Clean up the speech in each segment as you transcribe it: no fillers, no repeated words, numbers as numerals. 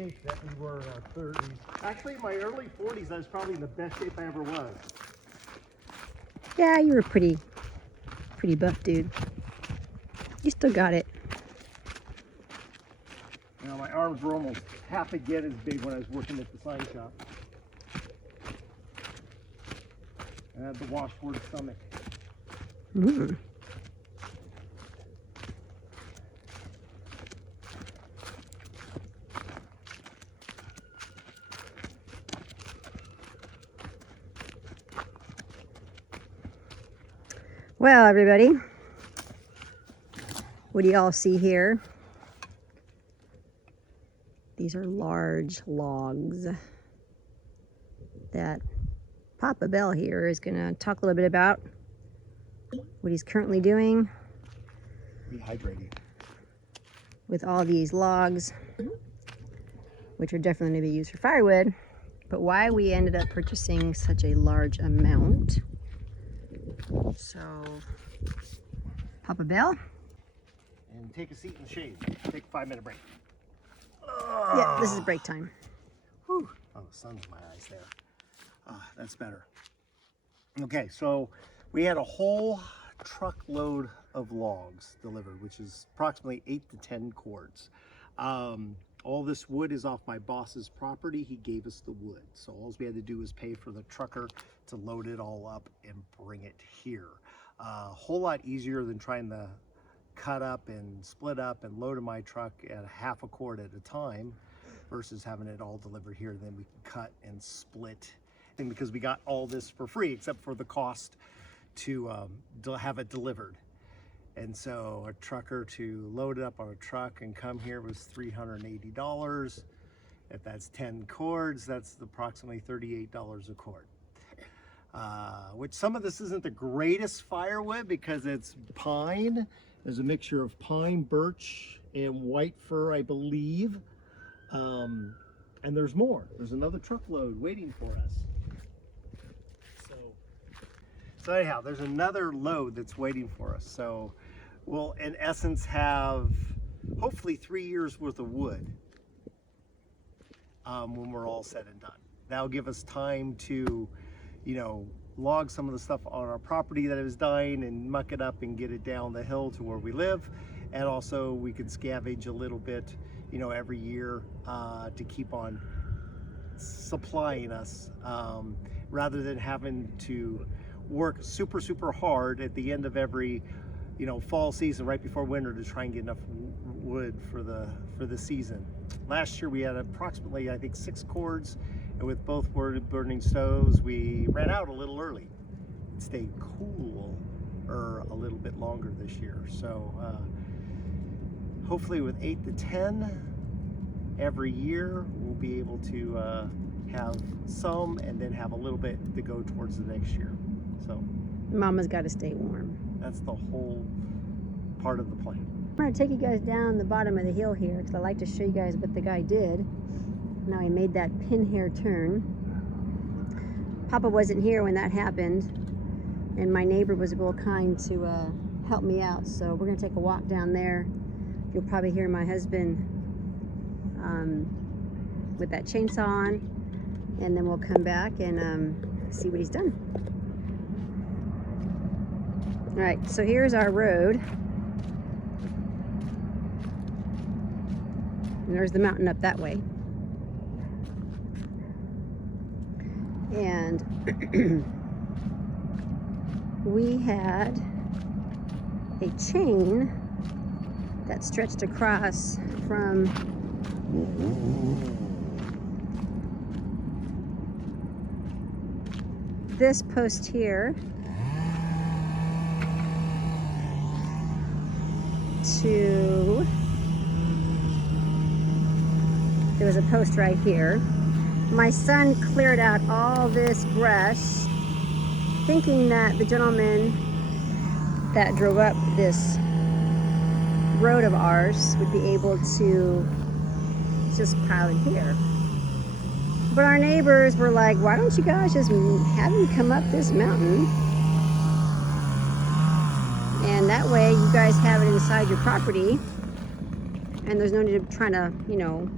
shape that we were in our 30s. Actually, in my early 40s, I was probably in the best shape I ever was. Yeah, you were pretty buff, dude. You still got it. You know, my arms were almost half again as big when I was working at the sign shop. I had the washboard stomach. Mm. Well, everybody, what do you all see here? These are large logs that Papa Bell here is going to talk a little bit about what he's currently doing Rehydrating. with all these logs, which are definitely going to be used for firewood, but why we ended up purchasing such a large amount. So, Papa Bell? And take a seat in the shade. Take a 5-minute break. Yeah, this is break time. Whew. Oh, the sun's in my eyes there. That's better. Okay, so we had a whole truckload of logs delivered, which is approximately 8 to 10 cords. All this wood is off my boss's property. He gave us the wood. So all we had to do was pay for the trucker to load it all up and bring it here. A whole lot easier than trying to cut up and split up and load in my truck at half a cord at a time versus having it all delivered here. Then we can cut and split. And because we got all this for free, except for the cost to have it delivered. And so a trucker to load it up on a truck and come here was $380. If that's 10 cords, that's approximately $38 a cord. Which some of this isn't the greatest firewood because it's pine. There's a mixture of pine, birch, and white fir, I believe. And there's more. There's another truckload waiting for us. So anyhow, there's another load that's waiting for us. So we'll, in essence, have hopefully 3 years worth of wood when we're all said and done. That'll give us time to, you know, log some of the stuff on our property that is dying and muck it up and get it down the hill to where we live. And also we can scavenge a little bit, you know, every year to keep on supplying us rather than having to work super hard at the end of every, you know, fall season right before winter to try and get enough wood for the season. Last year we had approximately, I think, 6 cords, and with both burning stoves we ran out a little early. It stayed cool a little bit longer this year. So hopefully with 8 to 10 every year we'll be able to have some and then have a little bit to go towards the next year. So Mama's got to stay warm. that's the whole part of the plan. I'm going to take you guys down the bottom of the hill here because I like to show you guys what the guy did. Now he made that pin hair turn. Papa wasn't here when that happened, and my neighbor was real kind to help me out. So we're going to take a walk down there. You'll probably hear my husband with that chainsaw on, and then we'll come back and see what he's done. All right, so here's our road. And there's the mountain up that way. And we had a chain that stretched across from this post here to, there was a post right here. My son cleared out all this brush, thinking that the gentleman that drove up this road of ours would be able to just pile it here. But our neighbors were like, why don't you guys just have him come up this mountain? And that way you guys have it inside your property and there's no need of trying to, you know,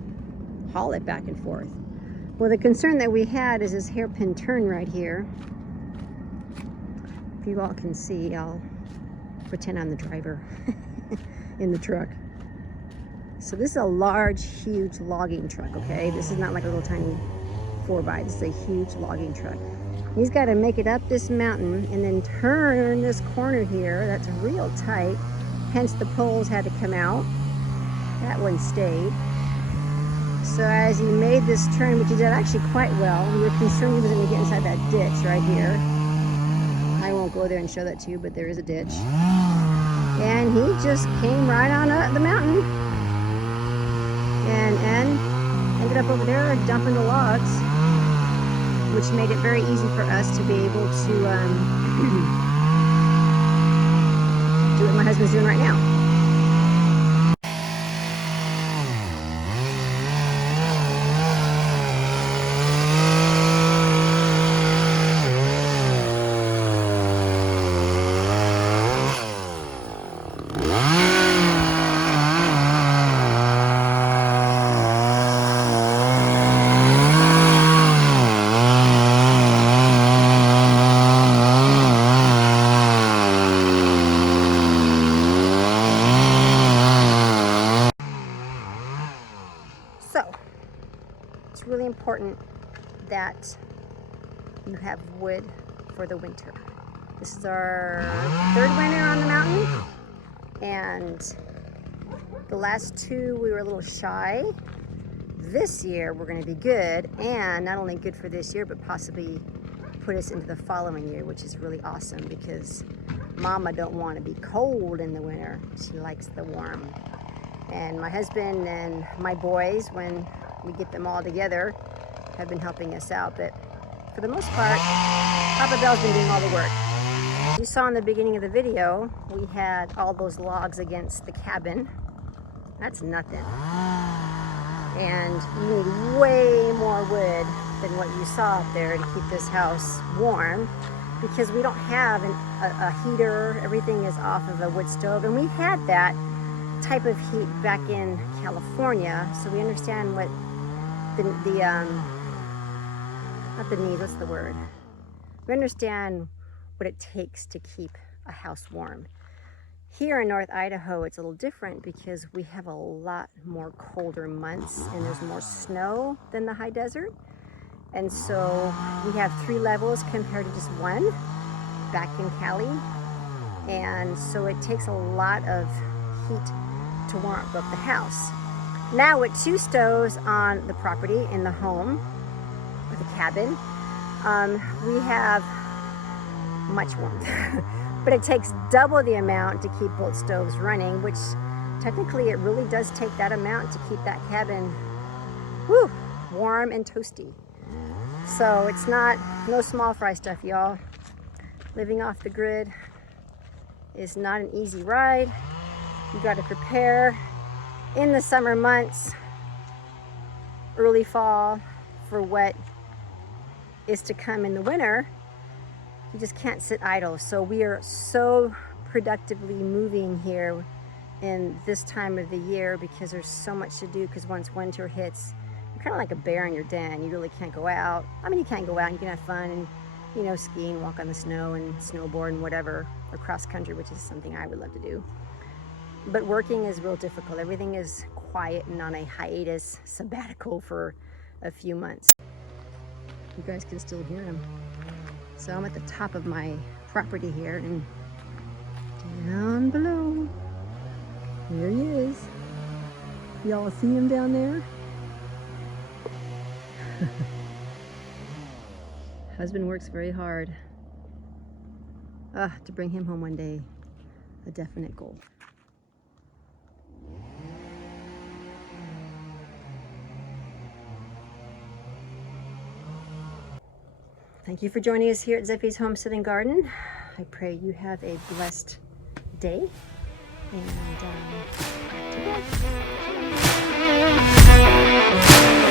haul it back and forth. Well, the concern that we had is this hairpin turn right here. If you all can see, I'll pretend I'm the driver in the truck. So this is a large, huge logging truck, okay? This is not like a little tiny 4x. This is a huge logging truck. He's got to make it up this mountain and then turn this corner here. That's real tight. Hence the poles had to come out. That one stayed. So as he made this turn, which he did actually quite well, we were concerned he was going to get inside that ditch right here. I won't go there and show that to you, but there is a ditch. And he just came right on up the mountain and ended up over there dumping the logs, which made it very easy for us to be able to do what my husband's doing right now. So, it's really important that you have wood for the winter. This is our third winter on the mountain, and the last two we were a little shy. This year we're going to be good, and not only good for this year, but possibly put us into the following year, which is really awesome because Mama don't want to be cold in the winter. She likes the warm. And my husband and my boys, when we get them all together, have been helping us out. But for the most part, Papa Bell's been doing all the work. You saw in the beginning of the video, we had all those logs against the cabin. That's nothing. And you need way more wood than what you saw up there to keep this house warm, because we don't have a heater. Everything is off of a wood stove, and we had that type of heat back in California, so we understand what not the need, what's the word? We understand what it takes to keep a house warm. Here in North Idaho, it's a little different because we have a lot more colder months and there's more snow than the high desert. And so we have 3 levels compared to just 1 back in Cali. And so it takes a lot of heat to warm up the house. Now with 2 stoves on the property in the home, or the cabin, we have much warmth. But it takes double the amount to keep both stoves running, which technically it really does take that amount to keep that cabin warm and toasty. So it's no small fry stuff, y'all. Living off the grid is not an easy ride. You got to prepare in the summer months, early fall, for what is to come in the winter. You just can't sit idle. So we are so productively moving here in this time of the year because there's so much to do, because once winter hits, you're kind of like a bear in your den. You really can't go out. I mean, you can go out and you can have fun and, you know, ski and walk on the snow and snowboard and whatever, or cross country, which is something I would love to do. But working is real difficult. Everything is quiet and on a hiatus, sabbatical for a few months. You guys can still hear him. So I'm at the top of my property here, and down below, there he is. Y'all see him down there? Husband works very hard. To bring him home one day, a definite goal. Thank you for joining us here at Zephy's Homestead and Garden. I pray you have a blessed day, and back to bed.